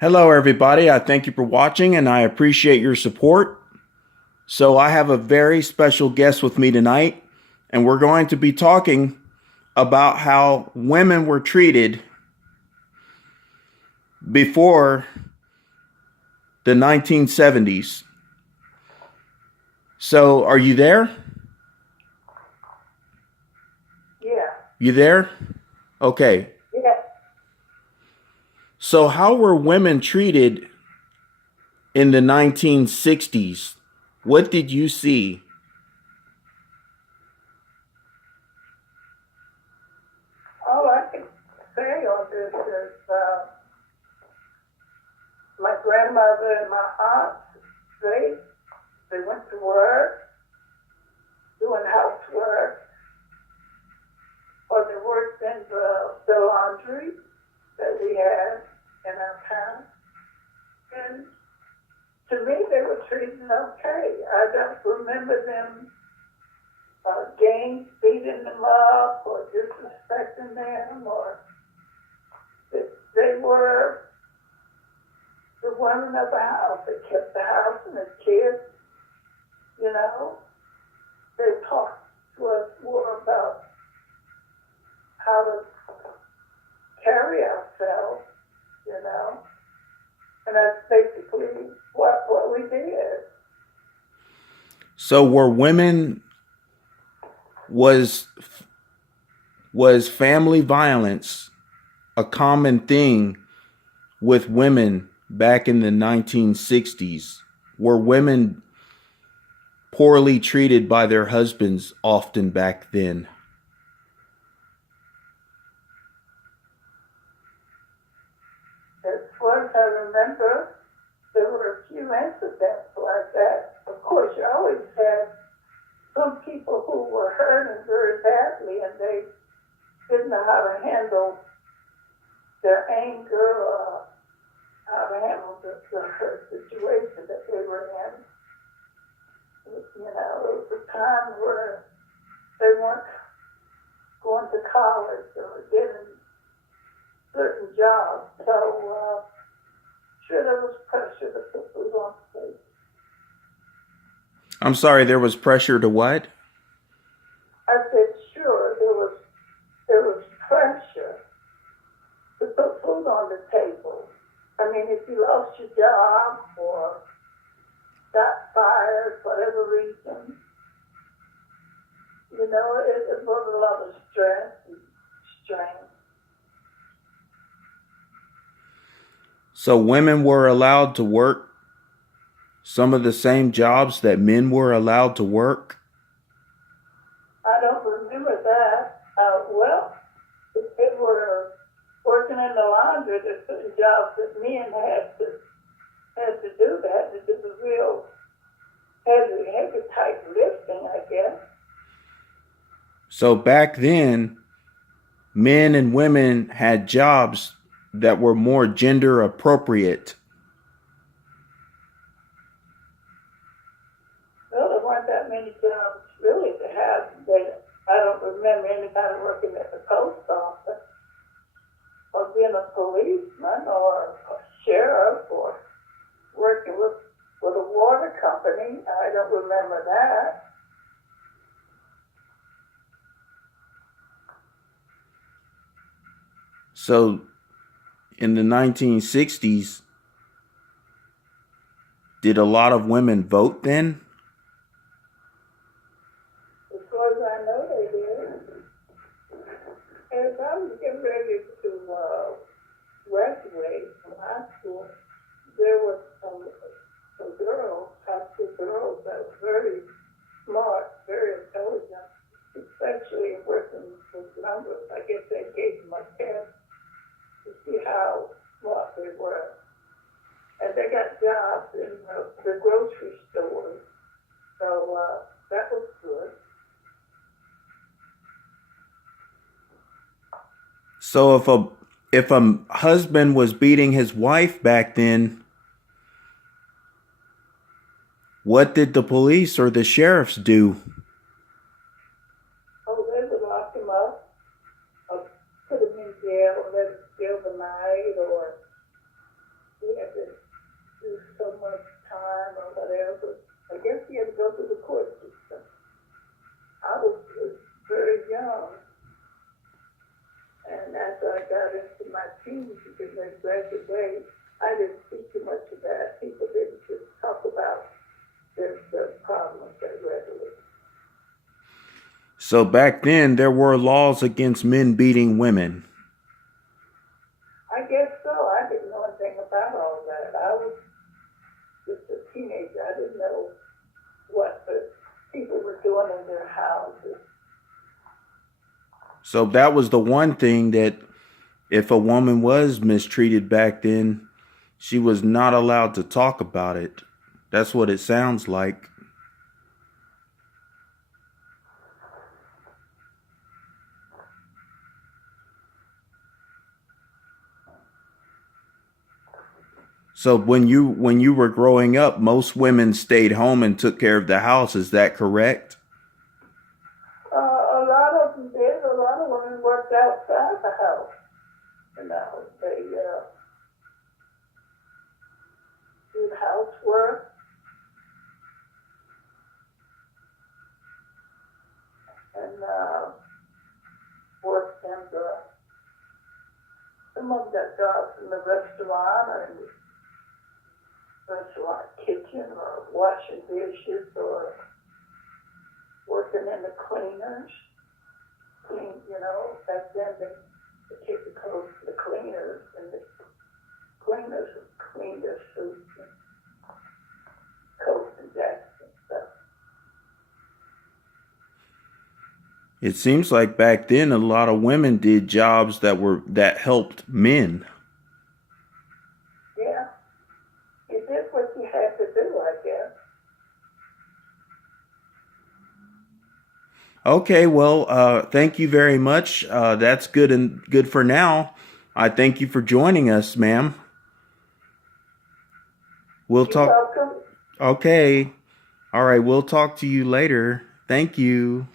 Hello, everybody. I thank you for watching and I appreciate your support. So, I have a very special guest with me tonight, and we're going to be talking about how women were treated before the 1970s. So, are you there? Yeah, You there? Okay. yeah. So, how were women treated in the 1960s? What did you see? All I can say on this is my grandmother and my aunts, they, they went to work, doing housework, or they worked in the laundry that we had in our town. And to me, they were treated okay. I don't remember them beating them up or disrespecting them, or they were the women of the house. They kept the house and the kids, you know. They talked to us more about how to carry ourselves, you know. And that's basically what we did. So, were women was was family violence a common thing with women back in the 1960s? Were women poorly treated by their husbands often back then? As far as I remember, there were a few incidents like that. Of course, you always had some people who were hurting very badly and they didn't know how to handle their anger or how to handle the hurt situation that they were in. You know, it was a time where they weren't going to college or getting certain jobs. So, sure, there was pressure to put food on the plate. I'm sorry, there was pressure to what? I said, sure, there was pressure to put food on the table. I mean, if you lost your job or got fired, whatever reason, you know, it was a lot of stress and strain. So women were allowed to work some of the same jobs that men were allowed to work? I don't remember that. Well, if they were working in the laundry, there's certain jobs that men had to do. They had to do the real heavy type lifting, I guess. So back then, men and women had jobs that were more gender appropriate. Well, there weren't that many jobs really to have. I don't remember anybody working at the post office or being a policeman or a sheriff or working with a water company. I don't remember that. So in the 1960s, did a lot of women vote then? As far as I know, they did. As I was getting ready to graduate from high school, there was some girls, high school girls, that were very smart, very intelligent, especially working with numbers. I guess they gave them a test to see how smart they were. And they got jobs in the grocery stores. So that was good. So if a husband was beating his wife back then, what did the police or the sheriffs do? Oh, they would lock him up, or put him in jail, let him stay overnight, or he refused because they read the way. I didn't see too much of that. People didn't just talk about the problems that readily. So back then, there were laws against men beating women. I guess so. I didn't know anything about all that. I was just a teenager. I didn't know what the people were doing in their houses. So that was the one thing that if a woman was mistreated back then, she was not allowed to talk about it. That's what it sounds like. So when you were growing up, most women stayed home and took care of the house. Is that correct? A lot of them did. A lot of women worked outside the house. You know, they did housework and worked in some of them got jobs in the restaurant or in the restaurant kitchen or washing dishes or working in the cleaners. Back then they take the clothes to the cleaners and the cleaners would clean their suits and coats and jackets and stuff. It seems like back then a lot of women did jobs that helped men. Yeah. You did what you had to do, I guess. Okay, well, thank you very much. That's good for now. I thank you for joining us, ma'am. We'll You're talk. welcome. Okay. All right, we'll talk to you later. Thank you.